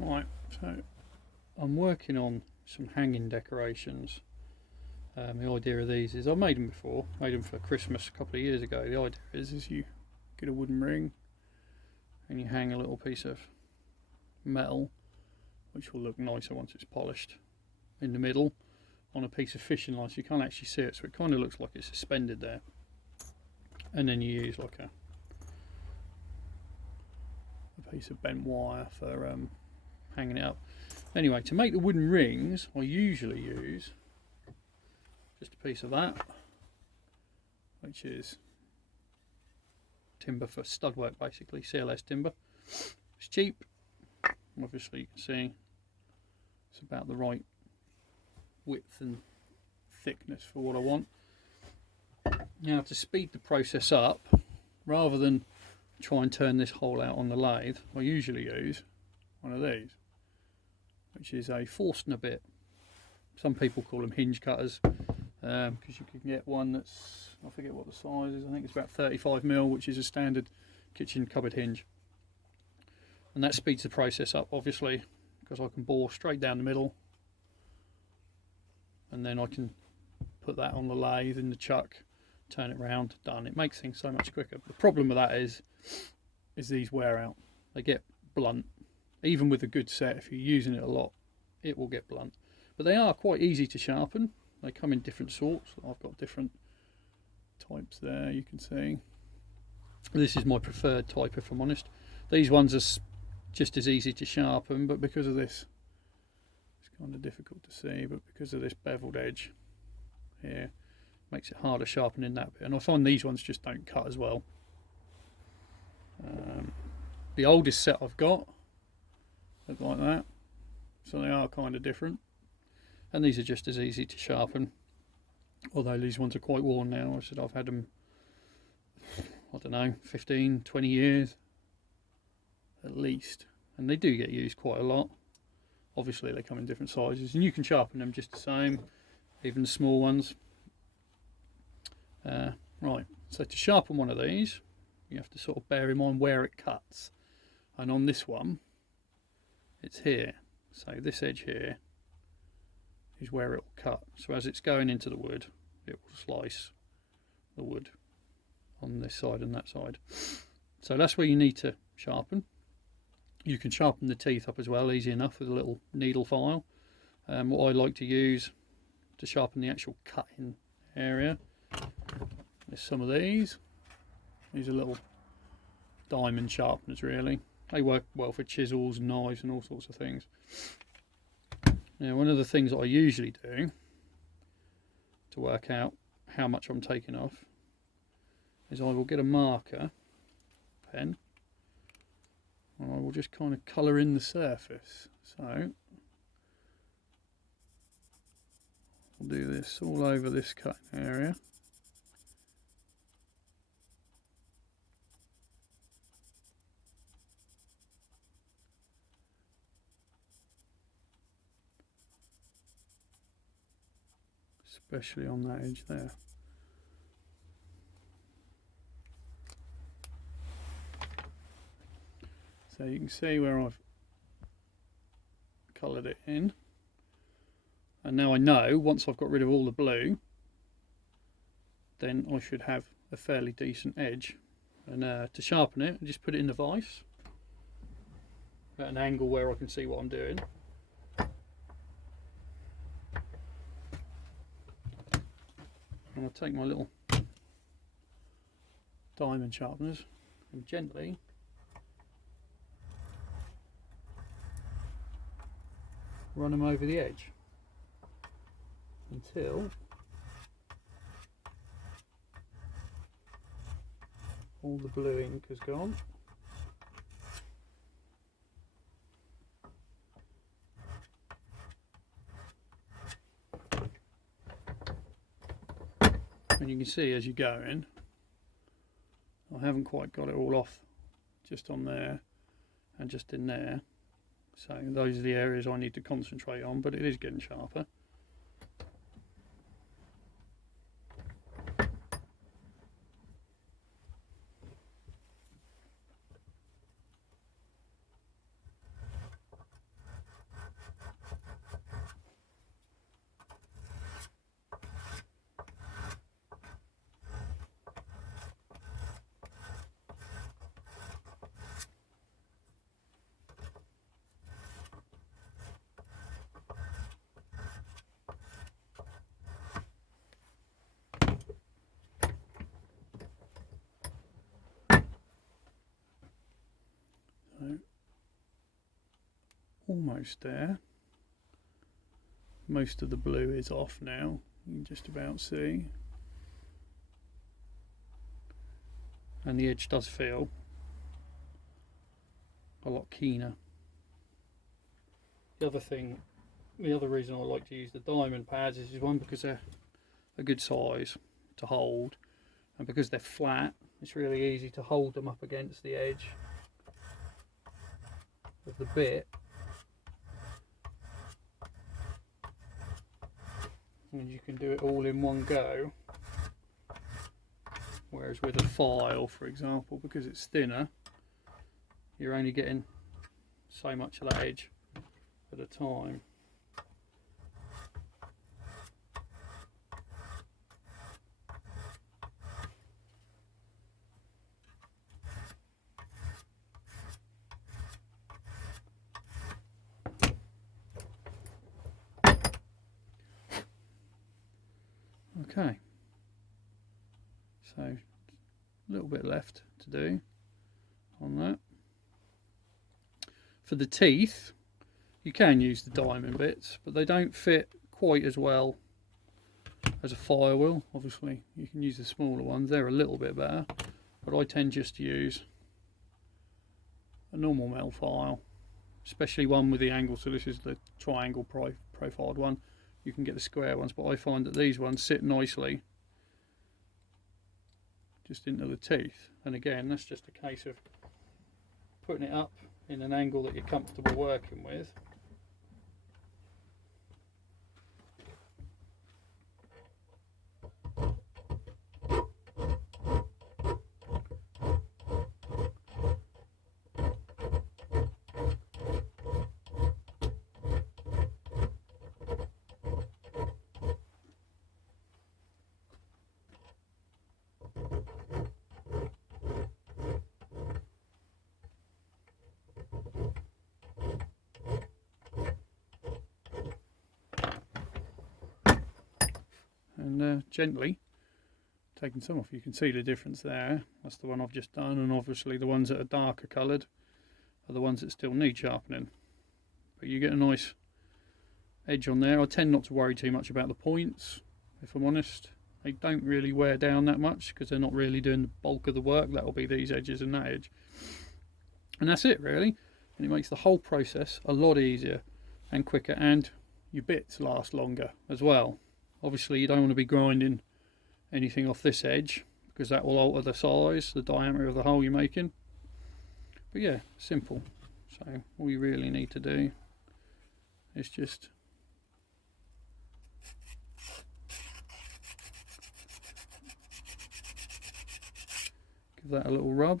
Right, so I'm working on some hanging decorations. The idea of these is I've made them before, made them for Christmas a couple of years ago. The idea is you get a wooden ring and you hang a little piece of metal, which will look nicer once it's polished, in the middle on a piece of fishing line, so you can't actually see it, so it kind of looks like it's suspended there. And then you use like a piece of bent wire for hanging it up. Anyway, to make the wooden rings, I usually use just a piece of that, which is timber for stud work, basically, CLS timber. It's cheap, obviously you can see it's about the right width and thickness for what I want. Now, to speed the process up, rather than try and turn this hole out on the lathe, I usually use one of these, which is a forstner bit. Some people call them hinge cutters, because you can get one that's, I forget what the size is, I think it's about 35mm, which is a standard kitchen cupboard hinge. And that speeds the process up, obviously, because I can bore straight down the middle, and then I can put that on the lathe in the chuck, turn it round, done. It makes things so much quicker. The problem with that is these wear out. They get blunt. Even with a good set, if you're using it a lot, it will get blunt. But they are quite easy to sharpen. They come in different sorts. I've got different types there, you can see. This is my preferred type, if I'm honest. These ones are just as easy to sharpen, but because of this, it's kind of difficult to see, but because of this beveled edge here, makes it harder sharpening that bit. And I find these ones just don't cut as well. The oldest set I've got look like that, so they are kind of different, and these are just as easy to sharpen, although these ones are quite worn now. I said I've had them, I don't know, 15-20 years at least, and they do get used quite a lot. Obviously they come in different sizes, and you can sharpen them just the same, even the small ones. Right, so to sharpen one of these, you have to sort of bear in mind where it cuts, and on this one it's here, so this edge here is where it will cut. So as it's going into the wood, it will slice the wood on this side and that side. So that's where you need to sharpen. You can sharpen the teeth up as well, easy enough, with a little needle file. What I like to use to sharpen the actual cutting area is some of these. These are little diamond sharpeners, really. They work well for chisels, knives and all sorts of things. Now, one of the things that I usually do to work out how much I'm taking off is I will get a marker pen and I will just kind of colour in the surface. So I'll do this all over this cutting area. Especially on that edge there. So you can see where I've coloured it in, and now I know once I've got rid of all the blue, then I should have a fairly decent edge. And to sharpen it, I just put it in the vise at an angle where I can see what I'm doing. And I'll take my little diamond sharpeners and gently run them over the edge until all the blue ink has gone. And you can see as you go in, I haven't quite got it all off, just on there and just in there. So those are the areas I need to concentrate on, but it is getting sharper. almost there. Most of the blue is off now, you can just about see. And the edge does feel a lot keener. The other reason I like to use the diamond pads is one, because they're a good size to hold, and because they're flat, it's really easy to hold them up against the edge of the bit. And you can do it all in one go. Whereas with a file, for example, because it's thinner, you're only getting so much of that edge at a time. Okay, so a little bit left to do on that. For the teeth, you can use the diamond bits, but they don't fit quite as well as a file will. Obviously you can use the smaller ones, they're a little bit better, but I tend just to use a normal metal file, especially one with the angle. So this is the triangle profiled one. You can get the square ones, but I find that these ones sit nicely just into the teeth. And again, that's just a case of putting it up in an angle that you're comfortable working with. And gently taking some off. You can see the difference there. That's the one I've just done, and obviously the ones that are darker coloured are the ones that still need sharpening. But you get a nice edge on there. I tend not to worry too much about the points, if I'm honest. They don't really wear down that much because they're not really doing the bulk of the work. That'll be these edges and that edge. And that's it really. And it makes the whole process a lot easier and quicker, and your bits last longer as well. Obviously you don't want to be grinding anything off this edge because that will alter the size, the diameter of the hole you're making. But yeah, simple. So all you really need to do is just give that a little rub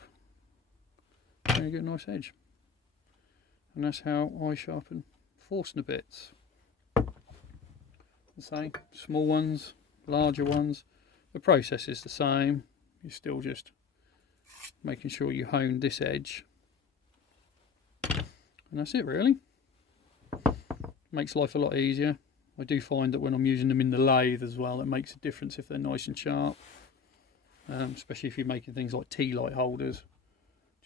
and you get a nice edge. And that's how I sharpen Forstner bits. The same, small ones, larger ones, the process is the same. You're still just making sure you hone this edge, and that's it really. Makes life a lot easier. I do find that when I'm using them in the lathe as well, it makes a difference if they're nice and sharp, especially if you're making things like tea light holders,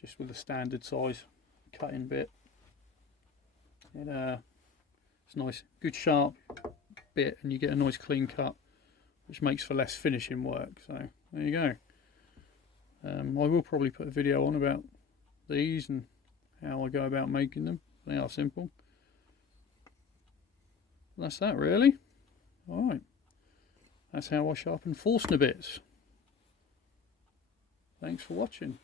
just with a standard size cutting bit. It's nice, good sharp bit, and you get a nice clean cut, which makes for less finishing work. So there you go. I will probably put a video on about these and how I go about making them. They are simple. That's that really. Alright, that's how I sharpen Forstner bits. Thanks for watching.